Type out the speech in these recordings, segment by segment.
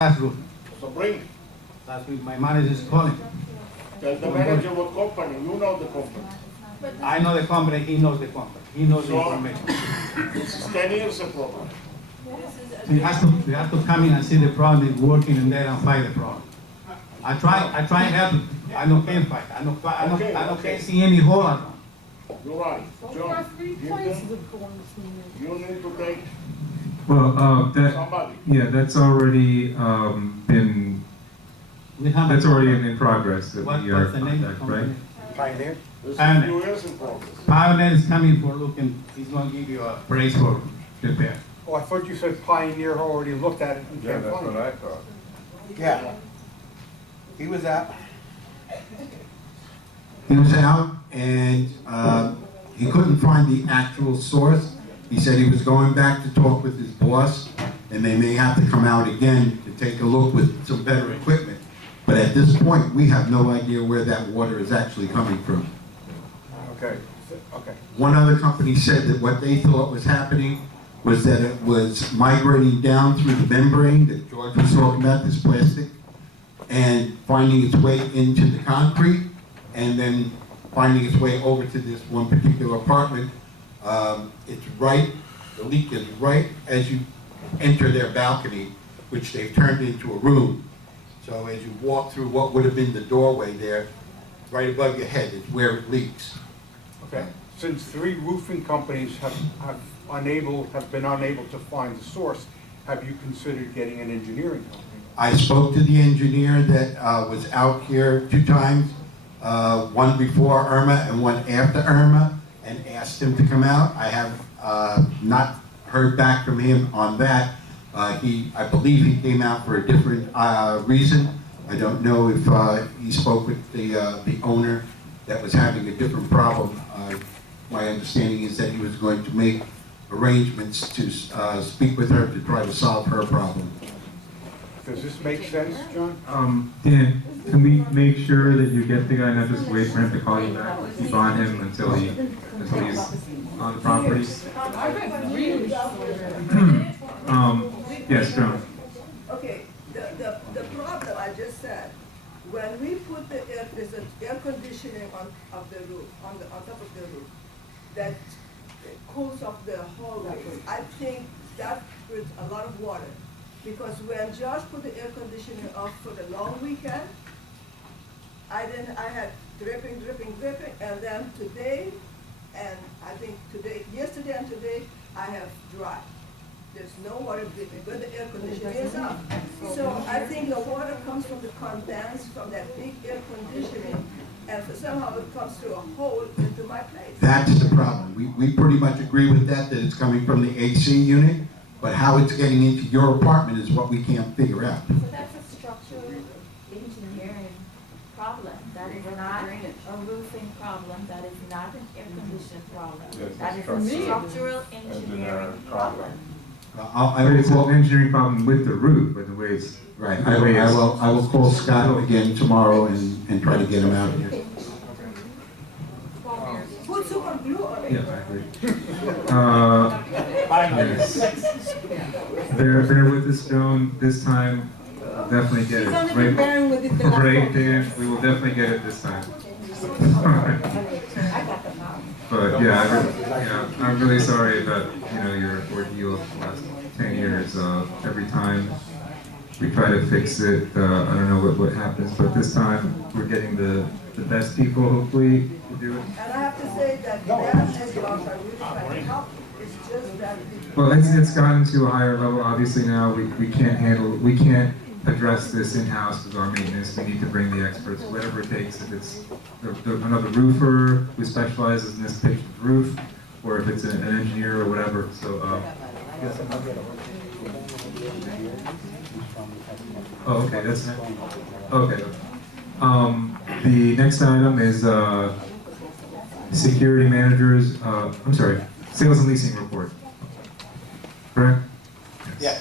Last roof. So bring it. Last week, my manager is calling. Tell the manager what company, you know the company. I know the company, he knows the company, he knows the So- information. This is 10 years a problem. So you have to come in and see the problem is working and then fight the problem. I try and help him. I don't can fight. I don't can see any hole around. You're right. John, you need to take Well, somebody. that's already been, We have. that's already in progress, that What- we are what's the name? contact, right? Pioneer. This is Pioneer. 2 years in progress. Pioneer is coming for looking, he's gonna give you a price for repair. Oh, I thought you said Pioneer already looked at it and can't find it. I thought. Yeah. He was out. He was out and he couldn't find the actual source. He said he was going back to talk with his boss and they may have to come out again to take a look with some better equipment. But at this point, we have no idea where that water is actually coming from. Okay, okay. One other company said that what they thought was happening was that it was migrating down through the membrane that George was talking about, this plastic, and finding its way into the concrete, and then finding its way over to this one particular apartment. It's right, the leak is right as you enter their balcony, which they've turned into a room. So as you walk through what would have been the doorway there, right above your head is where it leaks. Okay. Since 3 roofing companies have been unable to find the source, have you considered getting an engineering company? I spoke to the engineer that was out here 2 times, one before Irma and one after Irma, and asked him to come out. I have not heard back from him on that. I believe he came out for a different reason. I don't know if he spoke with the owner that was having a different problem. My understanding is that he was going to make arrangements to speak with her to try to solve her problem. Does this make sense, John? Dan, can we make sure that you get the guy, not just wait for him to call you back, keep on him until he's on the property? Yes, John. Okay, the problem I just said, when we put there's an air conditioning on the roof, on top of the roof, that cools off the hallway, I think that with a lot of water. Because when Josh put the air conditioning off for the long weekend, I had dripping, and then today, and I think yesterday and today, I have dry. There's no water dripping, but the air conditioning is up. So I think the water comes from the condense from that big air conditioning, and somehow it comes through a hole into my place. That's the problem. We pretty much agree with that it's coming from the AC unit, but how it's getting into your apartment is what we can't figure out. So that's a structural engineering problem. That is not a roofing problem. That is not an air conditioning problem. That is a structural engineering problem. I But will it's an call, engineering problem with the roof, but the way it's. right, the way it's- I will call Scott again tomorrow and try to get him out here. Put super glue on it. Yeah, I agree. Yes. Bear with us, Joan, this time, definitely get it. She's only been bearing with it the last Right, 4 Dan, we will definitely get it this time. I got the problem. But yeah, I'm really sorry about, your ordeal of the last 10 years. Every time we try to fix it, I don't know what happens, but this time we're getting the best people, hopefully, to do it. And I have to say that Dan and Josh are really trying to help. It's just that. Well, it's gotten to a higher level. Obviously now we can't address this in-house with our maintenance. We need to bring the experts, whatever it takes. If it's another roofer who specializes in this pitched roof, or if it's an engineer or whatever. So, oh, okay, that's next. Okay. The next item is security managers. I'm sorry, sales and leasing report. Correct? Yeah.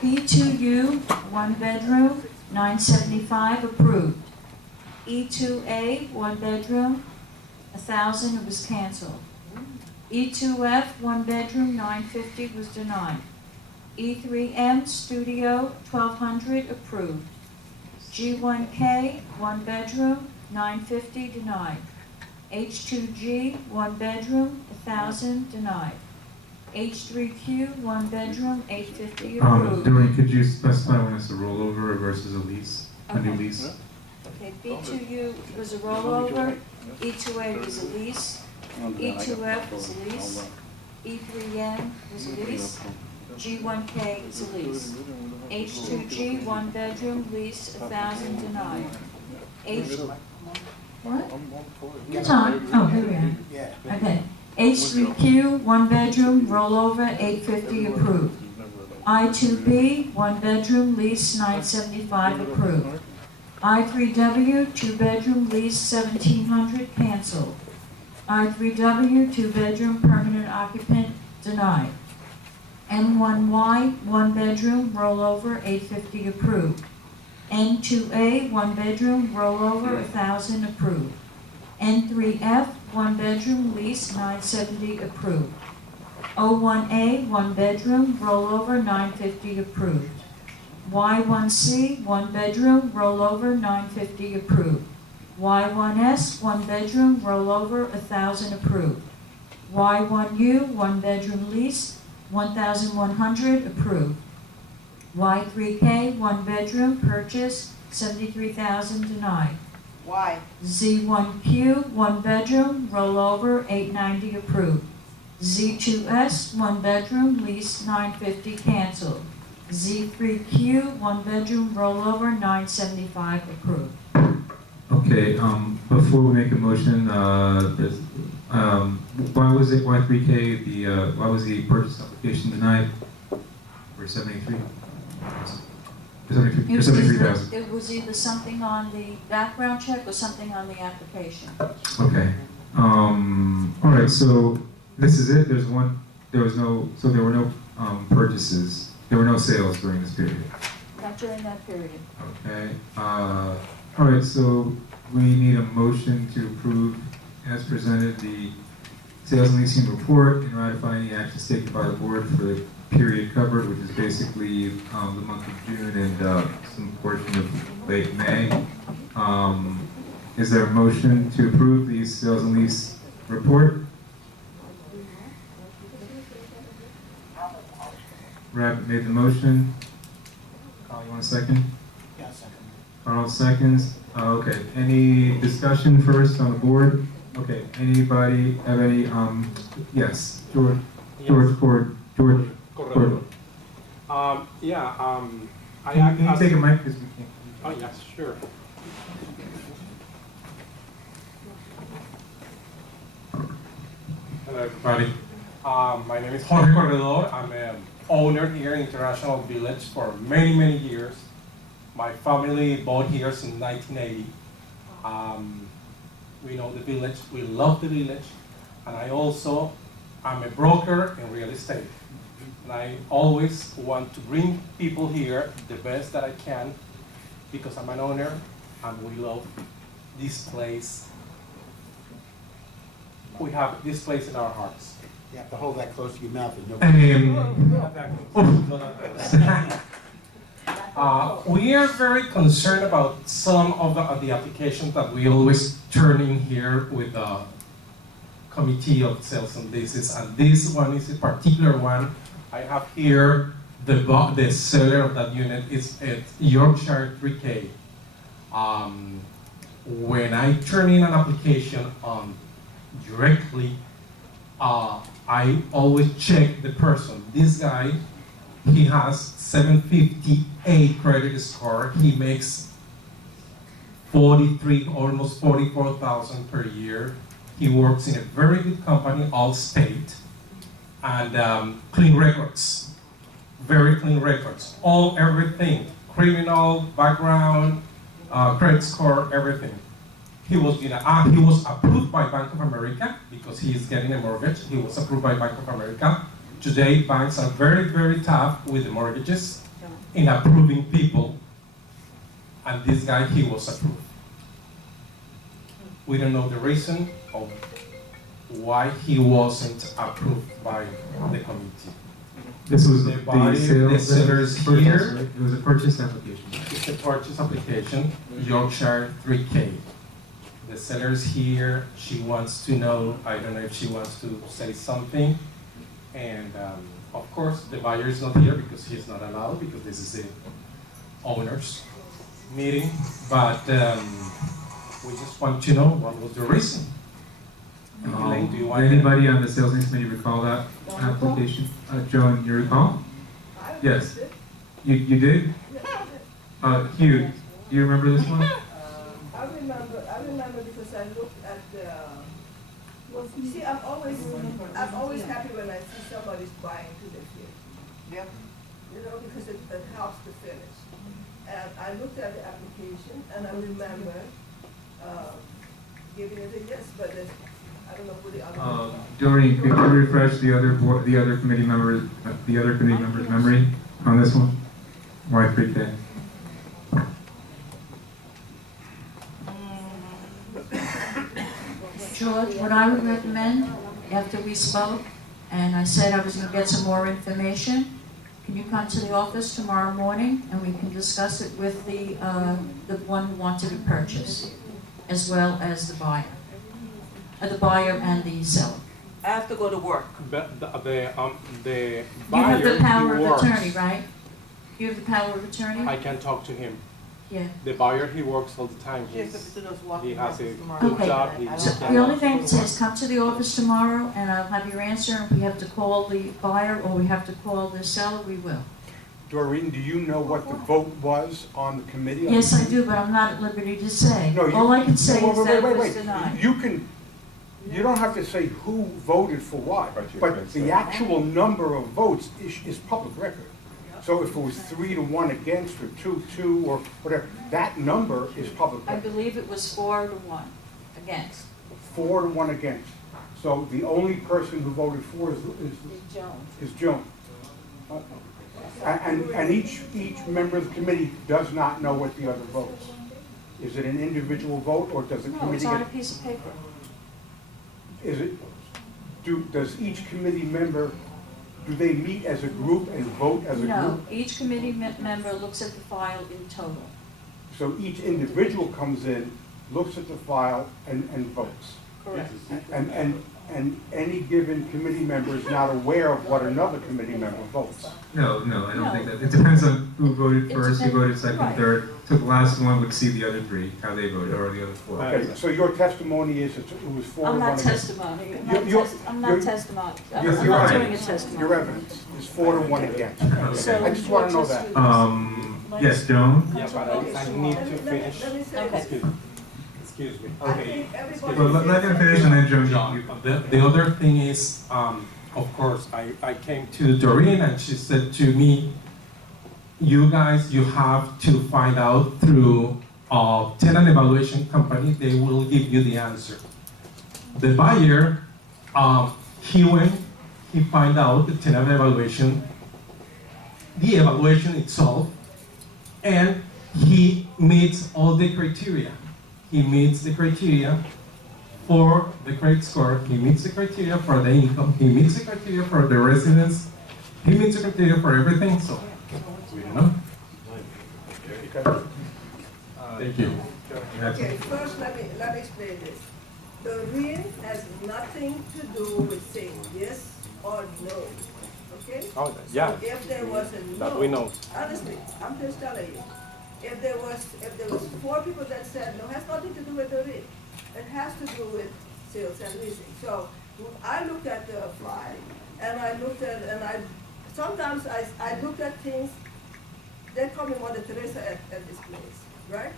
B2U, 1 bedroom, 975 approved. E2A, 1 bedroom, 1,000, it was canceled. E2F, 1 bedroom, 950 was denied. E3M Studio, 1,200, approved. G1K, 1 bedroom, 950, denied. H2G, 1 bedroom, 1,000, denied. H3Q, 1 bedroom, 850, approved. Doreen, could you specify when it's a rollover versus a lease, a new Okay. lease? Okay, B2U was a rollover, E2A was a lease, E2F was a lease, E3N was a lease, G1K is a lease. H2G, 1 bedroom, lease, 1,000, denied. What? It's on, oh, here we are. Yeah. Okay. H3Q, 1 bedroom, rollover, 850, approved. I2B, 1 bedroom, lease, 975, approved. I3W, 2 bedroom, lease, 1,700, canceled. I3W, 2 bedroom, permanent occupant, denied. N1Y, 1 bedroom, rollover, 850, approved. N2A, 1 bedroom, rollover, 1,000, approved. N3F, 1 bedroom, lease, 970, approved. O1A, 1 bedroom, rollover, 950, approved. Y1C, 1 bedroom, rollover, 950, approved. Y1S, 1 bedroom, rollover, 1,000, approved. Y1U, 1 bedroom lease, 1,100, approved. Y3K, 1 bedroom, purchase, 73,000, denied. Why? Z1Q, 1 bedroom, rollover, 890, approved. Z2S, 1 bedroom, lease, 950, canceled. Z3Q, 1 bedroom, rollover, 975, approved. Okay, before we make a motion, why was it Y3K, why was the purchase application denied for 73? For 73,000. It was either something on the background check or something on the application. Okay. All right. So this is it. There were no purchases. There were no sales during this period. Not during that period. Okay. All right. So we need a motion to approve, as presented, the sales and leasing report and ratify any actions taken by the board for the period covered, which is basically the month of June and some portion of late May. Is there a motion to approve the sales and lease report? Rabbit made the motion. Carl, you want a second? Yeah, second. Carl seconds. Okay. Any discussion first on the board? Okay. Anybody have any? Yes, George. George Ford. George. Correct. Can you take a mic because we can't. Oh, yes, sure. Hello, everybody. My name is Jorge Corredor. I'm an owner here in International Village for many, many years. My family bought here since 1980. We know the village. We love the village. And I'm a broker in real estate. And I always want to bring people here the best that I can because I'm an owner and we love this place. We have this place in our hearts. You have to hold that close to your mouth and We are very concerned about some of the applications that we always turn in here with the Committee of Sales and Leases, and this one is a particular one. I have here the seller of that unit is at Yorkshire 3K. When I turn in an application directly, I always check the person. This guy, he has 758 credit score. He makes 43, almost 44,000 per year. He works in a very good company, Allstate, and clean records, very clean records. Everything, criminal background, credit score, everything. He was approved by Bank of America because he is getting a mortgage. He was approved by Bank of America. Today, banks are very, very tough with the mortgages in approving people. And this guy, he was approved. We don't know the reason of why he wasn't approved by the committee. This was The the buyer, sale, the seller's purchase, here. right? It was a purchase application. It's a purchase application, Yorkshire 3K. The seller's here, she wants to know, I don't know if she wants to say something. And of course, the buyer is not here because he's not allowed, because this is the owner's meeting. But we just want to know what was the reason. Elaine, do you want to? Anybody on the sales committee recall that application? Joan, you recall? I Yes. did. You did? Yes, I did. Hugh, do you remember this one? I remember because I looked at the, you see, I'm always happy when I see somebody's buying to the field. Yep. You know, because it helps the finish. And I looked at the application and I remember, giving it a yes, but I don't know who the other. Doreen, could you refresh the other committee members' memory on this one? Why 3K? George, what I would recommend, after we spoke, and I said I was gonna get some more information, can you come to the office tomorrow morning and we can discuss it with the one who wanted to purchase, as well as the buyer and the seller. I have to go to work. But the You have buyer, the power he of works. attorney, right? You have the power of attorney? I can talk to him. Yeah. The buyer, he works all the time. He has a good Okay. job. So the only thing it says, come to the office tomorrow and I'll have your answer. If we have to call the buyer or we have to call the seller, we will. Doreen, do you know what the vote was on the committee? Yes, I do, but I'm not at liberty to say. No, you- All I can say Wait, is wait, that it wait, was wait. denied. You don't have to say who voted for what, but the actual number of votes is public record. So if it was 3-1 against, or 2-2, or whatever, that number is public I record. believe it was 4-1 against. 4-1 against. So the only person who voted for is Joan. And each member of the committee does not know what the other votes. Is it an individual vote, or does the No, it's committee on a get? piece of paper. Does each committee member, do they meet as a group and vote as a group? No, each committee member looks at the file in total. So each individual comes in, looks at the file, and votes. Correct. And any given committee member is not aware of what another committee member votes. No, I don't No. think that. It depends on who voted It first, who depends- voted second, right. third. So the last one would see the other three, how they voted, or the other four. Okay, so your testimony is it was 4-1 I'm not against? testimony. I'm not Your- testimony. I'm your- not your doing a evidence- testimony. Your evidence is 4-1 against. So I just want to know we'll that. just- Yes, Joan? Yeah, but I need to finish. Let me say Okay. this. Excuse me. I think everybody. Well, let him finish and then Joan, John, you. the other thing is, of course, I came to Doreen and she said to me, you guys, you have to find out through a tenant evaluation company, they will give you the answer. The buyer, he find out the tenant evaluation, the evaluation itself, and he meets all the criteria. He meets the criteria for the credit score, he meets the criteria for the income, he meets the criteria for the residence, he meets the criteria for everything, so we don't know. Thank you. Okay, first let me explain this. The RIN has nothing to do with saying yes or no, okay? Oh, yeah. So if there was a no. That we know. Honestly, I'm just telling you. If there was 4 people that said no, it has nothing to do with the RIN. It has to do with sales and leasing. So I looked at the file and I looked at, sometimes I looked at things, they call me Mother Teresa at this place, right?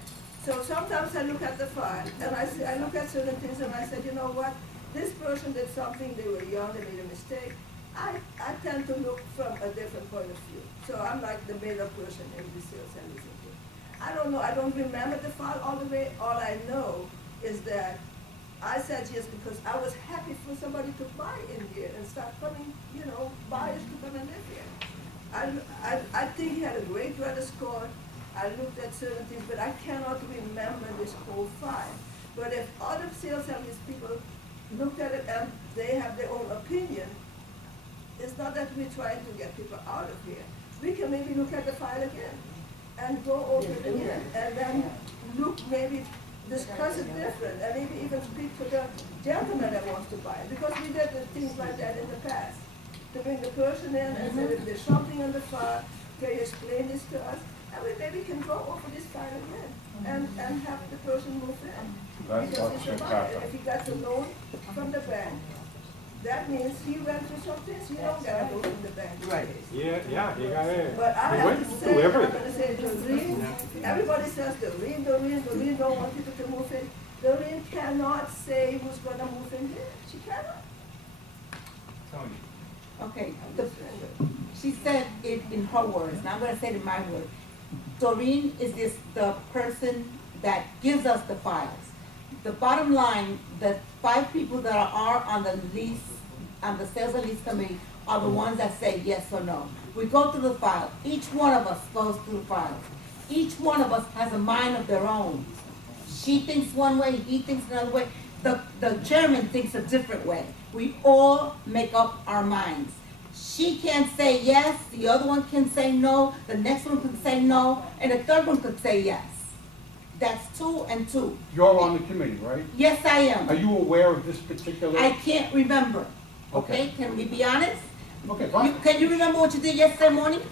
So sometimes I look at the file and I look at certain things and I said, you know what? This person did something, they were young, they made a mistake. I tend to look from a different point of view. So I'm like the made up person in the sales and leasing thing. I don't know, I don't remember the file all the way. All I know is that I said yes because I was happy for somebody to buy in here and start coming, buyers to come and live here. I think he had a great credit score. I looked at certain things, but I cannot remember this whole file. But if other sales service people look at it and they have their own opinion, it's not that we're trying to get people out of here. We can maybe look at the file again and go over it again, and then look, maybe discuss it different, and maybe even speak to the gentleman that wants to buy it, because we did the things like that in the past. To bring the person in and say, if there's something on the file, can you explain this to us? And we maybe can go over this file again, and have the person move in. That's Because what it's should a buyer, happen. and if he got a loan from the bank, that means he went through some things, he don't get a loan from the bank. Right. Yeah, you got it. But I You have went to through say, I'm everything. gonna say, Doreen, everybody says Doreen don't want people to move in. Doreen cannot say who's gonna move in here, she cannot. Okay, she said it in her words, and I'm gonna say it in my words. Doreen is the person that gives us the files. The bottom line, the 5 people that are on the lease, on the sales and lease committee, are the ones that say yes or no. We go through the file, each one of us goes through the files. Each one of us has a mind of their own. She thinks one way, he thinks another way, the chairman thinks a different way. We all make up our minds. She can't say yes, the other one can say no, the next one can say no, and the third one could say yes. That's 2 and 2. You're on the committee, right? Yes, I Are am. you aware of this particular? I can't remember, okay? Okay. Can we be honest? Okay, fine. Can you remember what you did yesterday morning?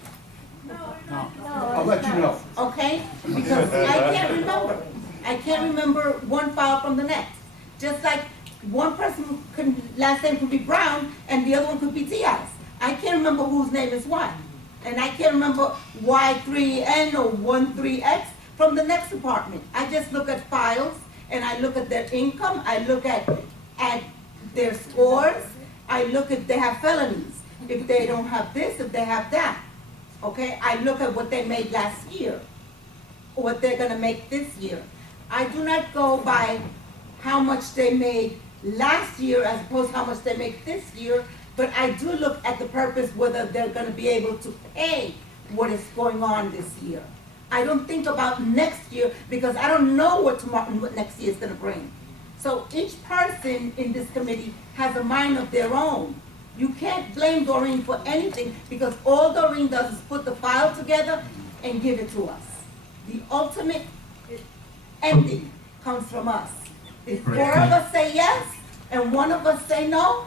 I'll let you know. Okay? Because I can't remember. I can't remember one file from the next. Just like one person could, last name could be Brown and the other one could be Diaz. I can't remember whose name is what. And I can't remember Y3N or 13X from the next department. I just look at files and I look at their income, I look at their scores, I look if they have felonies, if they don't have this, if they have that. Okay, I look at what they made last year, or what they're gonna make this year. I do not go by how much they made last year as opposed to how much they make this year, but I do look at the purpose whether they're gonna be able to pay what is going on this year. I don't think about next year because I don't know what next year is gonna bring. So each person in this committee has a mind of their own. You can't blame Doreen for anything because all Doreen does is put the file together and give it to us. The ultimate ending comes from us. If 4 of us say yes and 1 of us say no,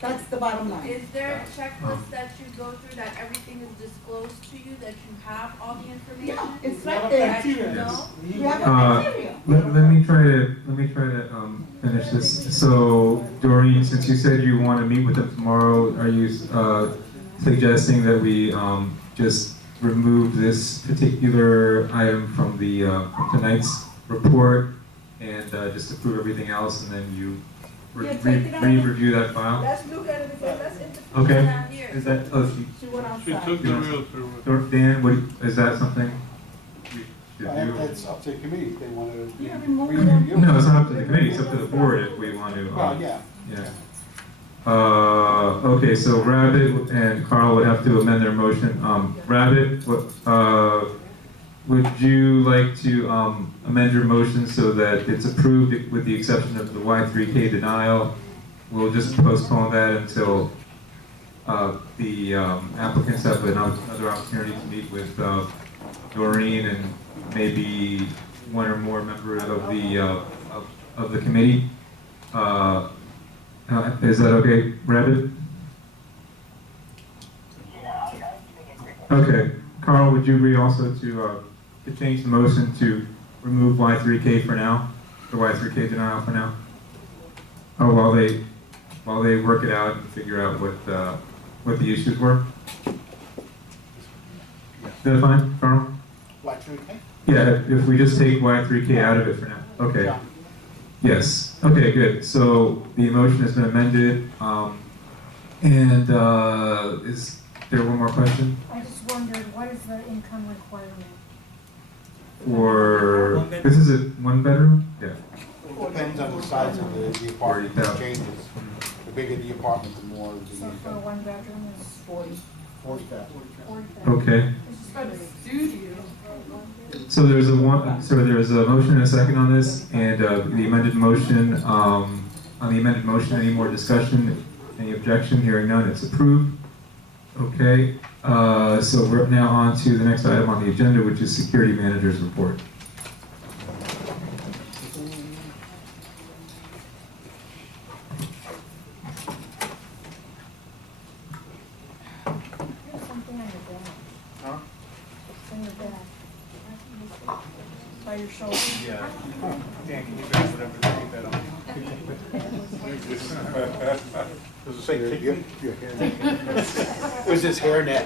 that's the bottom line. Is there a checklist that you go through that everything is disclosed to you, that you have all the information? Yeah, it's right there. That you know? We have a criteria. Let me try to finish this. So Doreen, since you said you want to meet with them tomorrow, are you suggesting that we just remove this particular item from the tonight's report and just approve everything else, and then you re-review that file? Let's look at it because that's interesting. Okay. Not here. Is that She went outside. Dan? What is that something we should do? It's up to the committee if they want to. Yeah, remove it. No, it's not up to the committee. It's up to the board if we want to. Well, yeah. Yeah. Okay, so Rabbit and Carl would have to amend their motion. Rabbit, would you like to amend your motion so that it's approved with the exception of the Y3K denial? We'll just postpone that until the applicants have another opportunity to meet with Doreen and maybe 1 or more members of the committee. Is that okay, Rabbit? Okay, Carl, would you agree also to change the motion to remove Y3K for now, the Y3K denial for now? Oh, while they work it out and figure out what the issues were? Is that fine, Carl? Y3K? Yeah, if we just take Y3K out of it for now. Okay. Yeah. Yes. Okay, good. So the motion has been amended. And is there one more question? I just wondered, what is the income requirement? Or this is a 1 bedroom? Yeah. It depends on the size of the apartment, it changes. The bigger the apartment, the more the So for a income. 1 bedroom is 40,000. 40,000. Okay. For the studio. So there's a motion and a second on this, and the amended motion, on the amended motion, any more discussion? Any objection? Hearing none, it's approved. Okay, so we're now on to the next item on the agenda, which is security manager's report. There's something on your back. Huh? It's on your back. By your shoulder. Yeah. Dan, can you grab whatever to keep that on? Does it say kick me? It was his hairnet.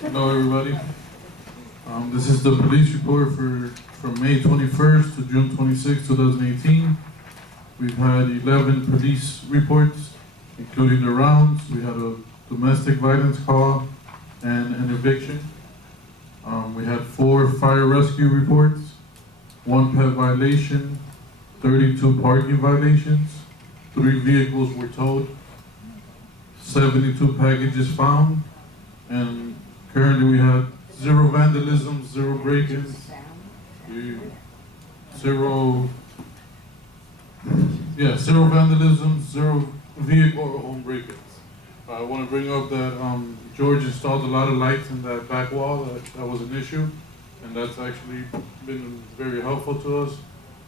Hello, everybody. This is the police report from May 21st to June 26, 2018. We've had 11 police reports, including the rounds. We had a domestic violence call and an eviction. We had 4 fire rescue reports, 1 pet violation, 32 parking violations, 3 vehicles were towed, 72 packages found, and currently we have 0 vandalism, 0 break-ins, 0 vandalism, 0 vehicle or home break-ins. I want to bring up that George installed a lot of lights in that back wall. That was an issue, and that's actually been very helpful to us.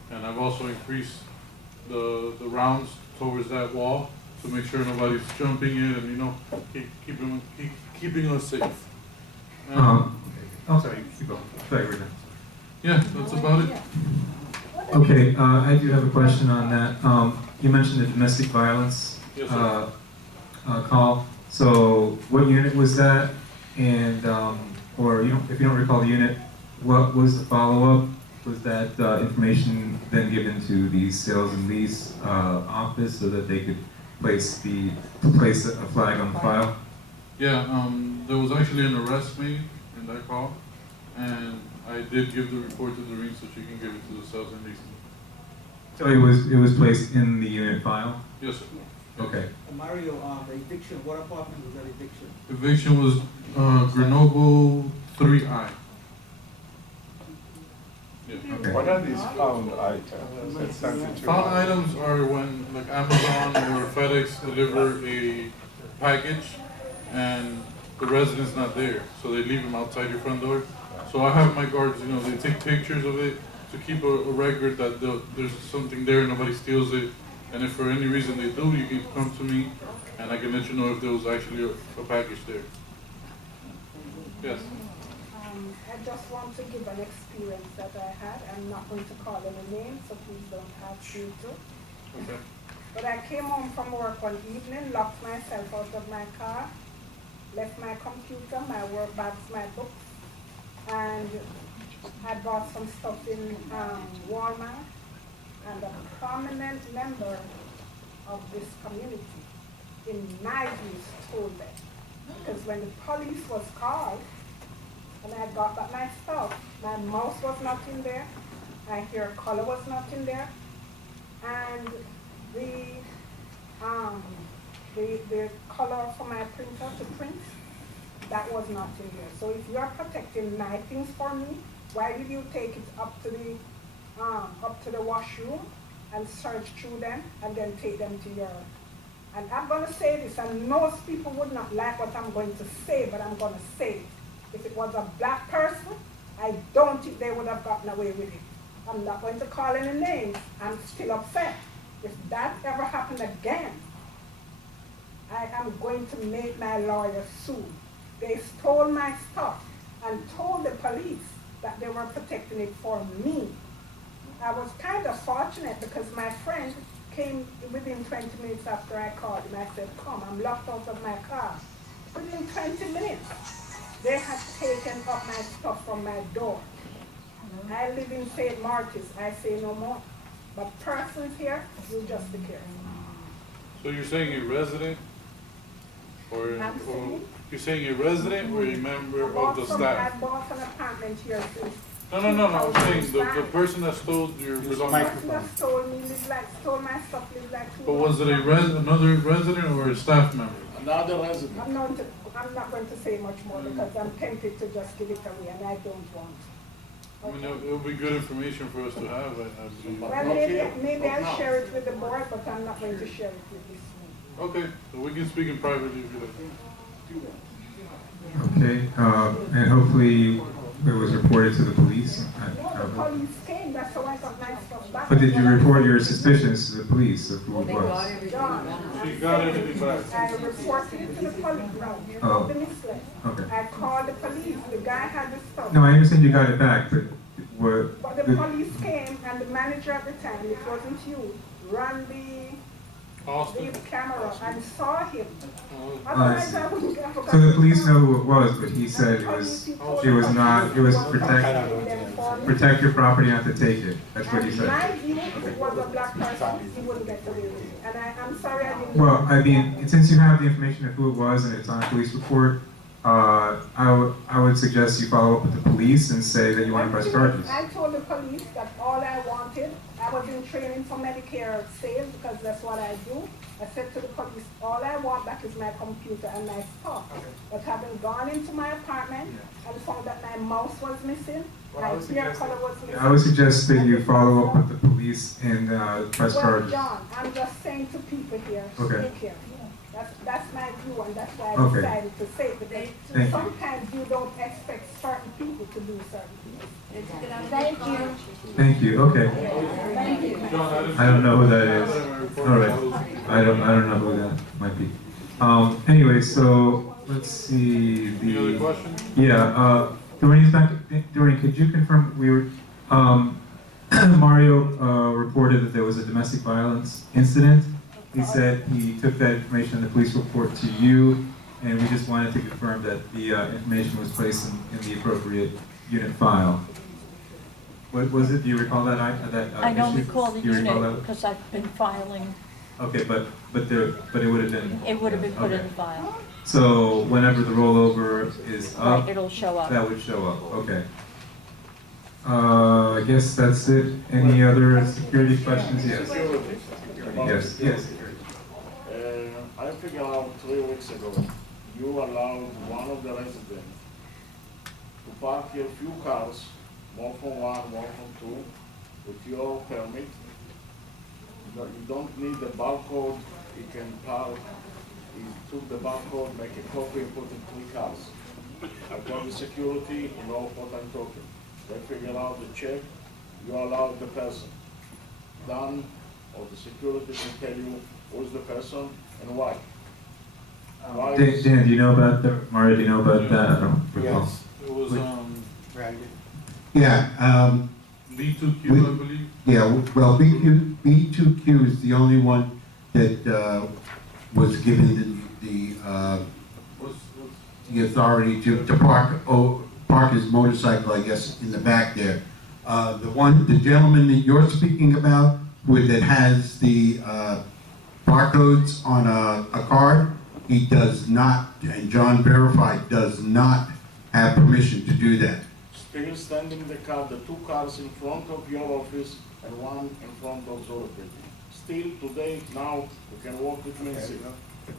And I've also increased the rounds towards that wall to make sure nobody's jumping in and keeping us safe. I'm sorry, keep going. Sorry, we're done. Yeah, that's about it. Okay, I do have a question on that. You mentioned the domestic violence Yes, sir. call. So what unit was that? And, or if you don't recall the unit, what was the follow-up? Was that information then given to the sales and lease office so that they could place a flag on the file? Yeah, there was actually an arrest made in that call, and I did give the report to Doreen so she can give it to the sales and leasing. So it was placed in the unit file? Yes, sir. Okay. Mario, the eviction, what apartment was that eviction? Eviction was Grenoble 3I. Yeah. Okay. What are these found items? Found items are when like Amazon or FedEx deliver a package and the resident's not there, so they leave them outside your front door. So I have my guards, they take pictures of it to keep a record that there's something there, nobody steals it. And if for any reason they do, you can come to me and I can let you know if there was actually a package there. Yes. I just want to give an experience that I had. I'm not going to call any names, so please don't ask me to. Okay. But I came home from work one evening, locked myself out of my car, left my computer, my work bags, my books, and I bought some stuff in Walmart. And a prominent member of this community in my views told me, because when the police was called and I got back my stuff, my mouse was not in there, my hair color was not in there, and the color for my printer to print, that was not in there. So if you are protecting my things for me, why did you take it up to the washroom and search through them and then take them to your, and I'm going to say this, and most people would not like what I'm going to say, but I'm going to say it. If it was a black person, I don't think they would have gotten away with it. I'm not going to call any names. I'm still upset. If that ever happened again, I am going to make my lawyer sue. They stole my stuff and told the police that they were protecting it for me. I was kind of fortunate because my friend came within 20 minutes after I called him. I said, come, I'm locked out of my car. Within 20 minutes, they had taken up my stuff from my door. I live in St. Martin's, I say no more. But persons here, you just be careful. So you're saying a resident? Or you're saying a resident or a member of the staff? I bought an apartment here since. No. I'm saying the person that stole your belongings. The person that stole me, stole my stuff, lived like 2 But was it another resident or a staff member? Another resident. I'm not going to say much more because I'm tempted to just give it away and I don't want. I mean, it'll be good information for us to have, I believe. Well, maybe I'll share it with the board, but I'm not going to share it with this one. Okay, so we can speak in privately if you like. Okay, and hopefully it was reported to the police. No, the police came, that's how I got my stuff back. But did you report your suspicions to the police of who it was? John, She got everything back. I reported it to the police, Oh. the misled. Okay. I called the police, the guy had the stuff. No, I understand you got it back, but what? But the police came and the manager at the time, it wasn't you, ran the camera and saw him. Otherwise I wouldn't have So the police know who it was, but he said it was not, it was protect your property, not to take it. That's what he And said. my view, if it was a black person, he wouldn't get away with it. And I'm sorry I didn't. Well, I mean, since you have the information of who it was and it's on a police report, I would suggest you follow up with the police and say that you want to press charges. I told the police that all I wanted, I was in training for Medicare sales because that's what I do. I said to the police, all I want back is my computer and my stuff. But having gone into my apartment and found that my mouse was missing, my clear color was missing. I would suggest that you follow up with the police and press Well, charges. John, I'm just saying to people here, Okay. stay here. That's my view and that's why I Okay. decided to say it. Because Thank you. sometimes you don't expect certain people to do certain things. Thank you. Thank you, okay. Thank you. I don't know who that is. All right. I don't know who that might be. Anyway, so let's see. Any other questions? Yeah, Doreen, could you confirm we were, Mario reported that there was a domestic violence incident. He said he took that information in the police report to you, and we just wanted to confirm that the information was placed in the appropriate unit file. What was it? Do you recall that? I don't issue? recall the Do you recall unit that? because I've been filing, Okay, but it would have been. it would have been put in Okay. the file. So whenever the rollover is up, Right, it'll show up. that would show up. Okay. I guess that's it. Any other security questions? Yes. Yes. Yes. I figured out 3 weeks ago, you allowed one of the residents to park here few cars, more from one, more from two, with your permit. You don't need the barcode, he can park, he took the barcode, make a copy and put in 3 cars. I call the security, you know what I'm talking. They figure out the check, you allowed the person. Done, or the security can tell you who's the person and why. Why is- Dan, do you know about that? Mario, do you know about that? I don't recall. Yes. It was, Yeah, B2Q, I believe. yeah, well, B2Q is the only one that was given the authority to park his motorcycle, I guess, in the back there. The gentleman that you're speaking about, that has the barcodes on a card, he does not, and John verified, does not have permission to do that. Still standing the car, the 2 cars in front of your office and one in front of Zoro building. Still today, now, you can walk with me and see.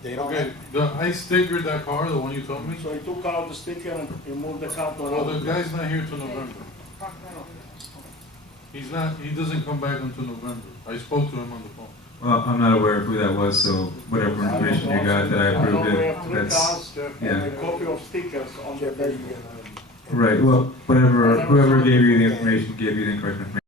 They don't Okay, I stickered that car, the one you told me. So he took out the sticker and he moved the car to Well, another. the guy's not here till November. He doesn't come back until November. I spoke to him on the phone. Well, I'm not aware of who that was, so whatever information you got that I I know approved we it, have 3 that's, cars and yeah. a copy of stickers on the vehicle. Right, well, whoever gave you the information gave you the incorrect information.